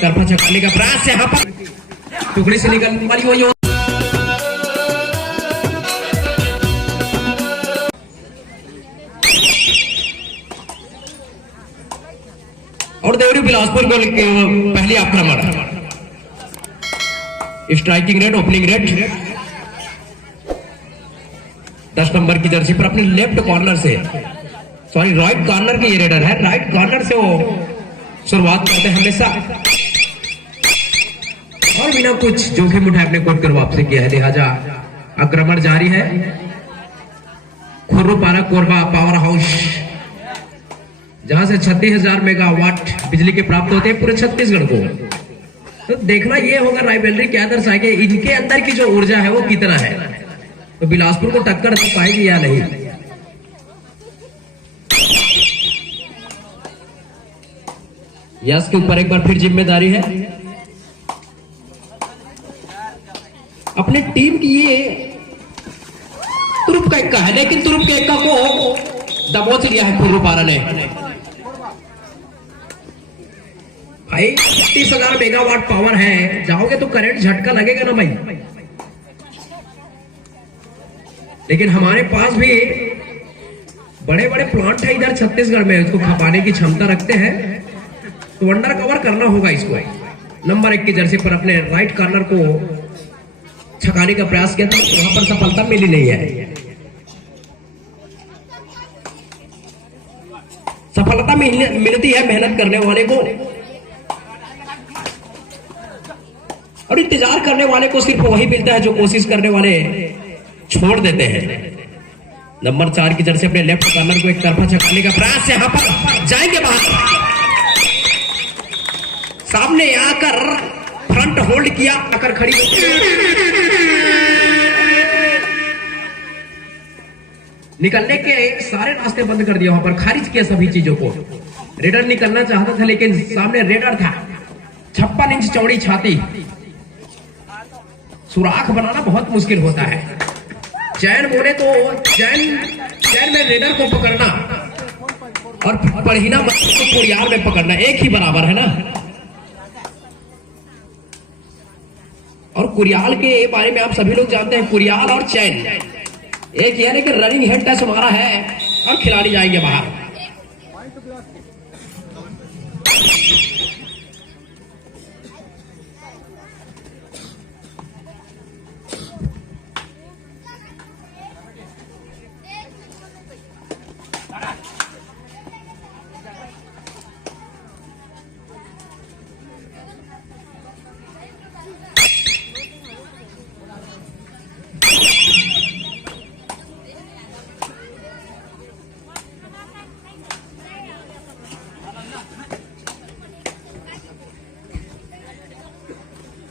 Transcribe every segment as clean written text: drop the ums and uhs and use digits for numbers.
तरफा छकाने का प्रयास यहाँ पर टुकड़ी से निकलने वाली वो और देवरी बिलासपुर गोल के पहली आक्रमण striking rate opening rate 10 number की जर्सी पर अपने लेफ्ट कॉर्नर से सॉरी राइट कॉर्नर के ये रेडर है, राइट कॉर्नर से वो शुरुआत करते हैं हमेशा और बिना कुछ जोखिम उठाए अपने कोर्ट कर वापसी किया है। लिहाजा आक्रमण जारी है। खुर्रूपारा कोरबा पावर हाउस जहां से 36,000 मेगावाट बिजली के प्राप्त होते हैं पूरे छत्तीसगढ़ को। तो देखना ये होगा राइवलरी क्या दर्शाएगी, इनके अंदर की जो ऊर्जा है वो कितना है, तो बिलासपुर को टक्कर दे पाएगी या नहीं। यस के ऊपर एक बार फिर जिम्मेदारी है अपने टीम की। ये तुरुप का इक्का है लेकिन तुरुप के इक्का को दबोच लिया है खुर्रूपारा ने। भाई 30,000 मेगावाट पावर है, जाओगे तो करंट झटका लगेगा ना भाई। लेकिन हमारे पास भी बड़े बड़े प्लांट है इधर छत्तीसगढ़ में, उसको खपाने की क्षमता रखते हैं, तो अंडर कवर करना होगा इसको। नंबर 1 की जर्सी पर अपने राइट कॉर्नर को छकाने का प्रयास किया था, वहां पर सफलता मिली नहीं है। सफलता मिलती है मेहनत करने वाले को और इंतजार करने वाले को सिर्फ वही मिलता है जो कोशिश करने वाले छोड़ देते हैं। नंबर 4 की जर्सी अपने लेफ्ट कॉर्नर को एक तरफा छकाने का प्रयास, यहां पर जाएंगे बाहर, सामने आकर फ्रंट होल्ड किया, आकर खड़ी निकलने के सारे रास्ते बंद कर दिया, वहां पर खारिज किया सभी चीजों को। रेडर निकलना चाहता था लेकिन सामने रेडर था, 56 इंच चौड़ी छाती, सुराख बनाना बहुत मुश्किल होता है। चैन बोले तो चैन में रेडर को पकड़ना और पढ़ीना को कुरियाल में पकड़ना एक ही बराबर है ना। और कुरियाल के बारे में आप सभी लोग जानते हैं, कुरियाल और चैन एक यानी कि रनिंग हेड टच मारा है और खिलाड़ी जाएंगे बाहर।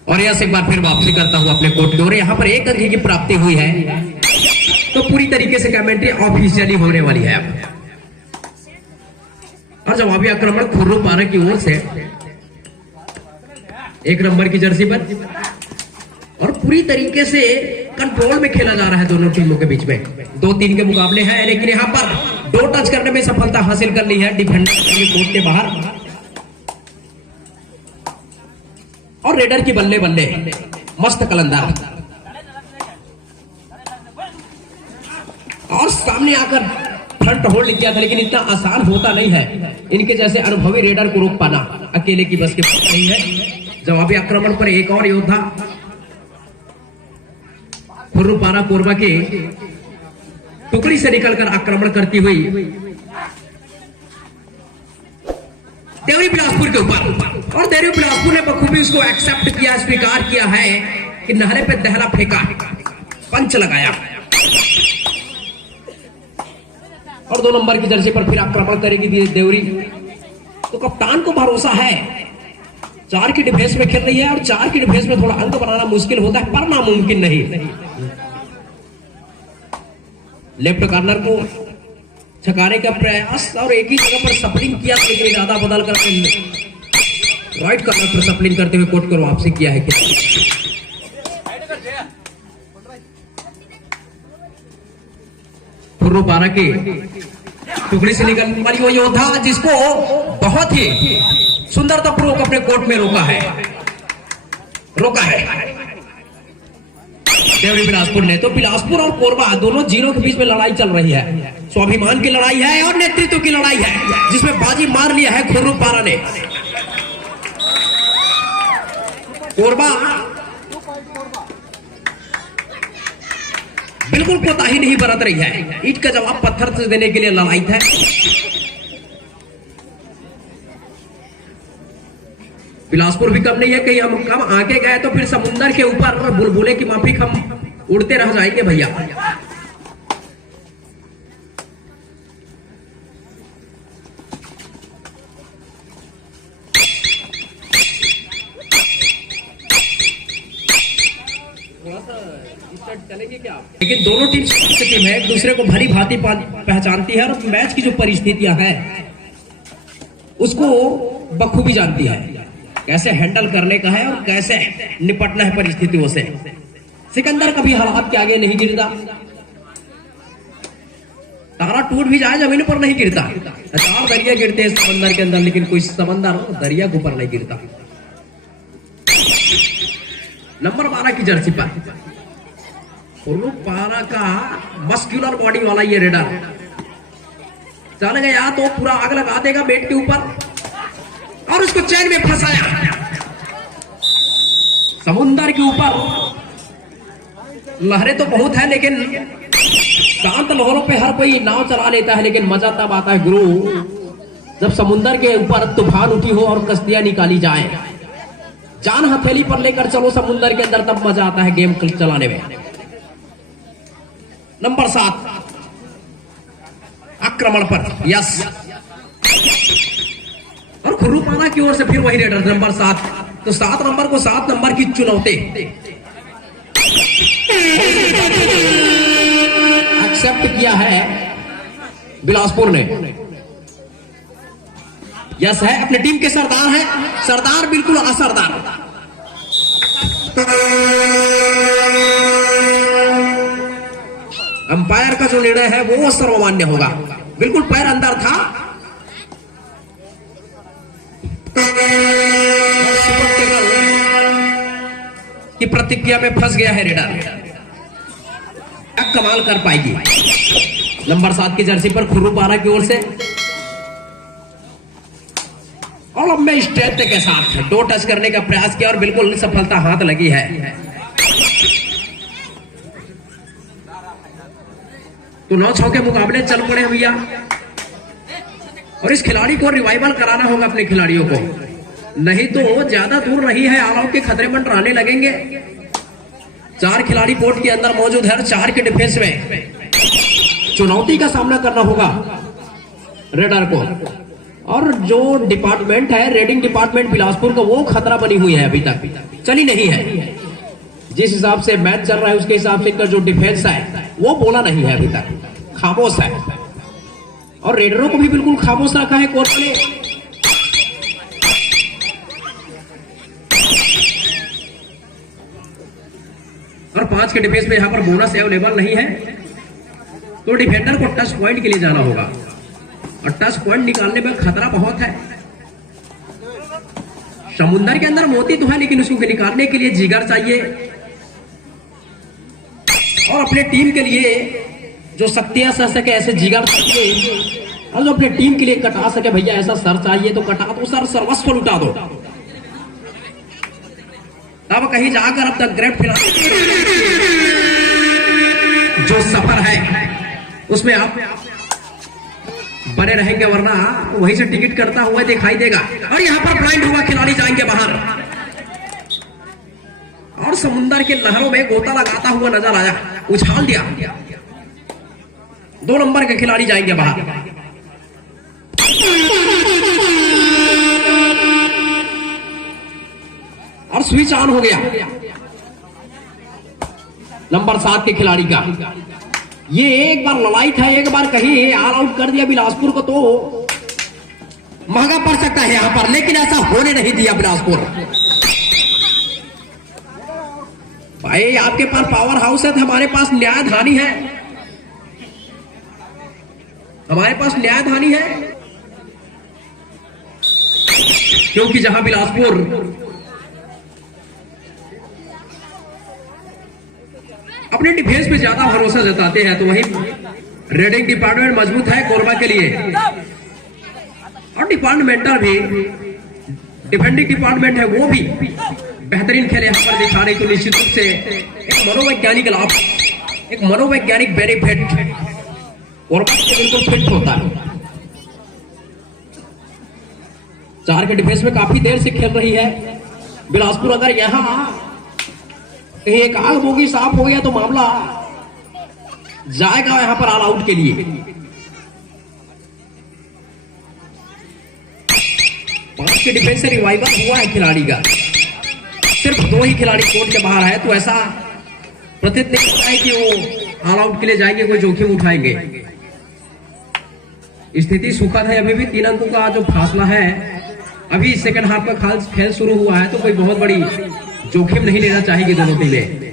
और यहां से एक बार फिर वापसी करता हूं अपने कोर्ट की ओर। यहाँ पर 1 अंक की प्राप्ति हुई है तो पूरी तरीके से कमेंट्री ऑफिशियली होने वाली है अब। और जवाबी आक्रमण खुर्रूपारा की ओर से 1 नंबर की जर्सी पर और पूरी तरीके से कंट्रोल में खेला जा रहा है दोनों टीमों के बीच में। 2-3 के मुकाबले हैं लेकिन यहाँ पर 2 टच करने में सफलता हासिल कर ली है डिफेंडर कोर्ट के बाहर। और रेडर की बल्ले बल्ले मस्त कलंदर और सामने आकर फ्रंट होल्ड किया था, लेकिन इतना आसान होता नहीं है इनके जैसे अनुभवी रेडर को रोक पाना, अकेले की बस की बात नहीं है। जवाबी आक्रमण पर एक और योद्धा खुर्रूपारा कोरबा के टुकड़ी से निकलकर आक्रमण करती हुई देवरी बिलासपुर के ऊपर, और देवरी बिलासपुर ने बखूबी उसको एक्सेप्ट किया, स्वीकार किया है कि नहरे पे दहला फेंका, पंच लगाया और 2 नंबर की जर्सी पर फिर आक्रमण करेगी देवरी। तो कप्तान को भरोसा है, 4 की डिफेंस में खेल रही है और 4 की डिफेंस में थोड़ा अंक बनाना मुश्किल होता है पर नामुमकिन नहीं। लेफ्ट कॉर्नर को छकाने का प्रयास और एक ही जगह पर सप्लिंग किया, लेकिन इरादा बदल कर राइट कॉर्नर पर सप्लिंग करते हुए कोर्ट को वापसी किया है। खुर्रूपारा के टुकड़ी से निकलने वाली वो योद्धा जिसको बहुत ही सुंदरतापूर्वक अपने कोर्ट में रोका है देवरी बिलासपुर ने। तो बिलासपुर और कोरबा दोनों जीरो के बीच में लड़ाई चल रही है। स्वाभिमान की लड़ाई है और नेतृत्व की लड़ाई है, जिसमें बाजी मार लिया है खुर्रुपारा ने। कोरबा बिल्कुल कोताही नहीं बरत रही है, ईंट का जवाब पत्थर से देने के लिए ललायित है। बिलासपुर भी कम नहीं है, कहीं हम कम आगे गए तो फिर समुंदर के ऊपर बुलबुले की माफिक हम उड़ते रह जाएंगे भैया। चलेंगे क्या? लेकिन दोनों टीम टीम है, एक दूसरे को भली भांति पहचानती है और मैच की जो परिस्थितियां हैं उसको बखूबी जानती है, कैसे हैंडल करने का है और कैसे निपटना है परिस्थितियों से। सिकंदर कभी हालात के आगे नहीं गिरता, तारा टूट भी जाए जमीन पर नहीं गिरता। 4 दरिया गिरते हैं समंदर के अंदर, लेकिन कोई समंदर दरिया के ऊपर नहीं गिरता। नंबर 12 की जर्सी पर खुर्रुपारा का मस्क्यूलर बॉडी वाला ये रेडर चल गया तो पूरा आग लगा देगा बेट के ऊपर और उसको चैन में फंसाया। समुंदर के ऊपर लहरें तो बहुत है, लेकिन शांत लहरों पे हर कोई नाव चला लेता है, लेकिन मजा तब आता है गुरु जब समुंदर के ऊपर तूफान उठी हो और कश्तियां निकाली जाए। जान हथेली पर लेकर चलो समुंदर के अंदर, तब मजा आता है गेम चलाने में। नंबर 7 आक्रमण पर यस, और खुर्रुपारा की ओर से फिर वही रेडर नंबर 7। तो 7 नंबर को 7 नंबर की चुनौती एक्सेप्ट किया है बिलासपुर ने। यस है, अपने टीम के सरदार है, सरदार बिल्कुल असरदार। अंपायर का जो निर्णय है वो सर्वमान्य होगा। बिल्कुल पैर अंदर था, की प्रतिक्रिया में फंस गया है रेडर। क्या कमाल कर पाएगी नंबर 7 की जर्सी पर खुर्रुपारा की ओर से। और अब मैं स्ट्रेंथ के साथ 2 टच करने का प्रयास किया और बिल्कुल सफलता हाथ लगी है। तो 9-6 के मुकाबले चल पड़े भैया, और इस खिलाड़ी को रिवाइवल कराना होगा अपने खिलाड़ियों को, नहीं तो ज्यादा दूर नहीं है, ऑल आउट के खतरे मंडराने लगेंगे। 4 खिलाड़ी कोर्ट के अंदर मौजूद है, 4 के डिफेंस में चुनौती का सामना करना होगा रेडर को। और जो डिपार्टमेंट है, रेडिंग डिपार्टमेंट बिलासपुर का, वो खतरा बनी हुई है, अभी तक चली नहीं है। जिस हिसाब से मैच चल रहा है उसके हिसाब से जो डिफेंस है वो बोला नहीं है, अभी तक खामोश है। और रेडरों को भी बिल्कुल खामोश रखा है कोर्ट ने। और 5 के डिफेंस में यहां पर बोनस अवेलेबल नहीं है, तो डिफेंडर को टच पॉइंट के लिए जाना होगा, और टच पॉइंट निकालने में खतरा बहुत है। समुंदर के अंदर मोती तो है, लेकिन उसको निकालने के लिए जिगर चाहिए, और अपने टीम के लिए जो शक्तियां सह सके ऐसे जिगर चाहिए, और जो अपने टीम के लिए कटा सके भैया ऐसा सर चाहिए, तो कटा दो सर, सर्वस्व लुटा दो, तब कहीं जाकर अब तक ग्रेट फिलहाल जो सफर है उसमें आप बने रहेंगे, वरना वहीं से टिकट करता हुआ दिखाई देगा। और यहाँ पर ब्लाइंड हुआ खिलाड़ी जाएंगे बाहर, और समुंदर के लहरों में गोता लगाता हुआ नजर आया, उछाल दिया। 2 नंबर के खिलाड़ी जाएंगे बाहर। और स्विच ऑन हो गया नंबर 7 के खिलाड़ी का। ये एक बार लड़ाई था, एक बार कहीं ऑल आउट कर दिया बिलासपुर को, तो महंगा पड़ सकता है यहां पर, लेकिन ऐसा होने नहीं दिया बिलासपुर। भाई आपके पास पावर हाउस है, तो हमारे पास न्यायधानी है, हमारे पास न्यायधानी है। क्योंकि जहां बिलासपुर अपने डिफेंस पे ज्यादा भरोसा जताते हैं, तो वहीं रेडिंग डिपार्टमेंट मजबूत है कोरबा के लिए। और डिपार्टमेंटल भी, डिफेंडिंग डिपार्टमेंट है, वो भी बेहतरीन खेल यहां पर दिखा रही। तो निश्चित रूप से एक मनोवैज्ञानिक लाभ, एक मनोवैज्ञानिक बेनिफिट कोरबा को बिल्कुल फिट होता है। 4 के डिफेंस में काफी देर से खेल रही है बिलासपुर। अगर यहां कहीं एक आग बोगी साफ हो गया तो मामला जाएगा यहां पर ऑल आउट के लिए। 5 के डिफेंस से रिवाइवल हुआ है खिलाड़ी का, सिर्फ 2 ही खिलाड़ी कोर्ट के बाहर है, तो ऐसा प्रतीत नहीं होता है कि वो ऑल आउट के लिए जाएंगे, कोई जोखिम उठाएंगे। स्थिति सुखद है, अभी भी 3 अंकों का जो फासला है। अभी सेकंड हाफ का खेल शुरू हुआ है, तो कोई बहुत बड़ी जोखिम नहीं लेना चाहिए दोनों टीमें।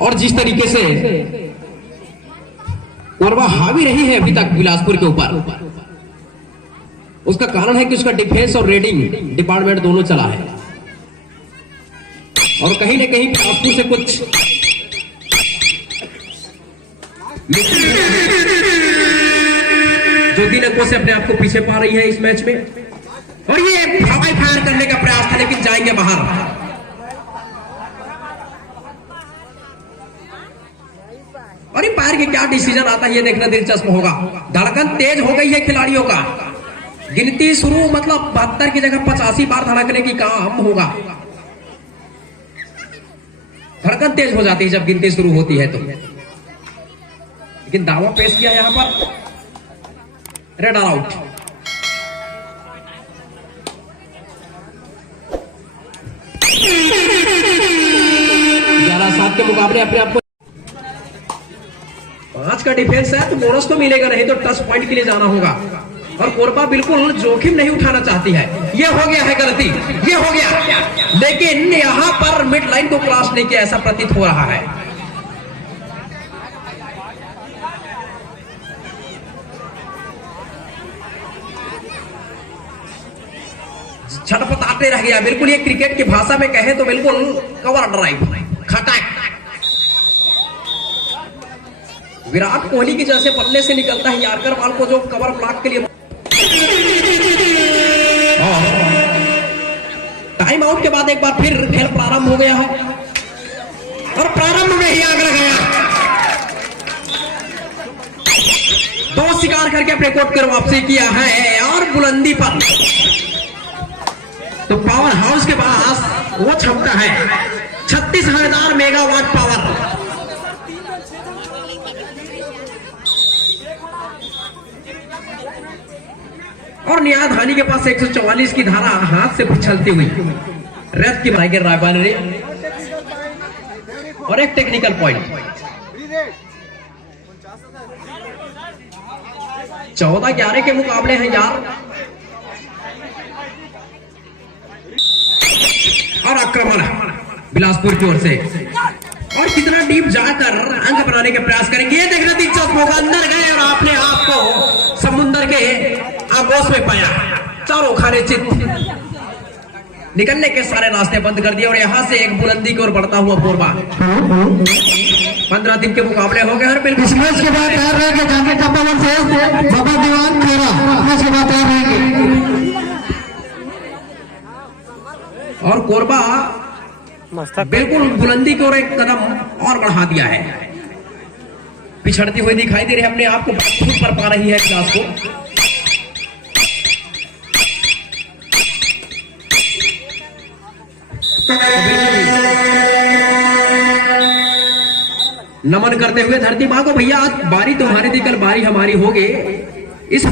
और जिस तरीके से कोरबा हावी रही है अभी तक बिलासपुर के ऊपर, उसका कारण है कि उसका डिफेंस और रेडिंग डिपार्टमेंट दोनों चला है। और कहीं ना कहीं बिलासपुर से कुछ जो 3 अंकों से अपने आप को पीछे पा रही है इस मैच में। और ये हवाई फायर करने का प्रयास था, लेकिन जाएंगे बाहर। और ये फायर के क्या डिसीजन आता है ये देखना दिलचस्प होगा। धड़कन तेज हो गई है खिलाड़ियों का, गिनती शुरू, मतलब 72 की जगह 85 बार धड़कने की काम होगा। धड़कन तेज हो जाती है जब गिनती शुरू होती है तो। लेकिन दावा पेश किया यहां पर, रेड ऑल आउट। सात के मुकाबले अपने आप को 5 का डिफेंस है, तो बोनस तो मिलेगा नहीं, तो टच पॉइंट के लिए जाना होगा। और कोरबा बिल्कुल जोखिम नहीं उठाना चाहती है। ये हो गया है गलती, ये हो गया, लेकिन यहां पर मिड लाइन को क्रॉस नहीं किया, ऐसा प्रतीत हो रहा है। छटपटाते रह गया बिल्कुल। ये क्रिकेट की भाषा में कहे तो बिल्कुल कवर ड्राइव, खटाक। विराट कोहली की जैसे बल्ले से निकलता है यार्कर बॉल को, जो कवर ब्लॉक के लिए। टाइम आउट के बाद एक बार फिर खेल प्रारंभ हो गया है, और प्रारंभ में ही आग लगाया। 2 शिकार करके अपने कोर्ट पर वापसी किया है, और बुलंदी पर तो पावर हाउस के पास वो क्षमता है 36,000 मेगावाट पावर। और नियाद हानि के पास 144 की धारा हाथ से पिछलती हुई रेत की बनाई रायबानी और एक टेक्निकल पॉइंट। 14-11 के मुकाबले हैं यार। और आक्रमण बिलासपुर की ओर से, और कितना डीप जाकर अंक बनाने के प्रयास करेंगे ये देखना दिलचस्प होगा। अंदर गए और आपने आपको समुद्र के आगोश में पाया। चारों खाने चित निकलने के सारे रास्ते बंद कर दिए, और यहां से एक बुलंदी की ओर बढ़ता हुआ कोरबा। 15 दिन के मुकाबले हो गए। हर बिल्कुल इस मैच के बाद तैयार रहेंगे जाके कपावन से बाबा दीवान मेरा मैच के बाद तैयार रहेंगे। और कोरबा बिल्कुल बुलंदी की ओर एक कदम और बढ़ा दिया है। पिछड़ती हुई दिखाई दे रही है, अपने आप को खुद पर पा रही है क्लास को। नमन करते हुए धरती मां को, भैया आज बारी तुम्हारी थी, कल बारी हमारी होगी। इस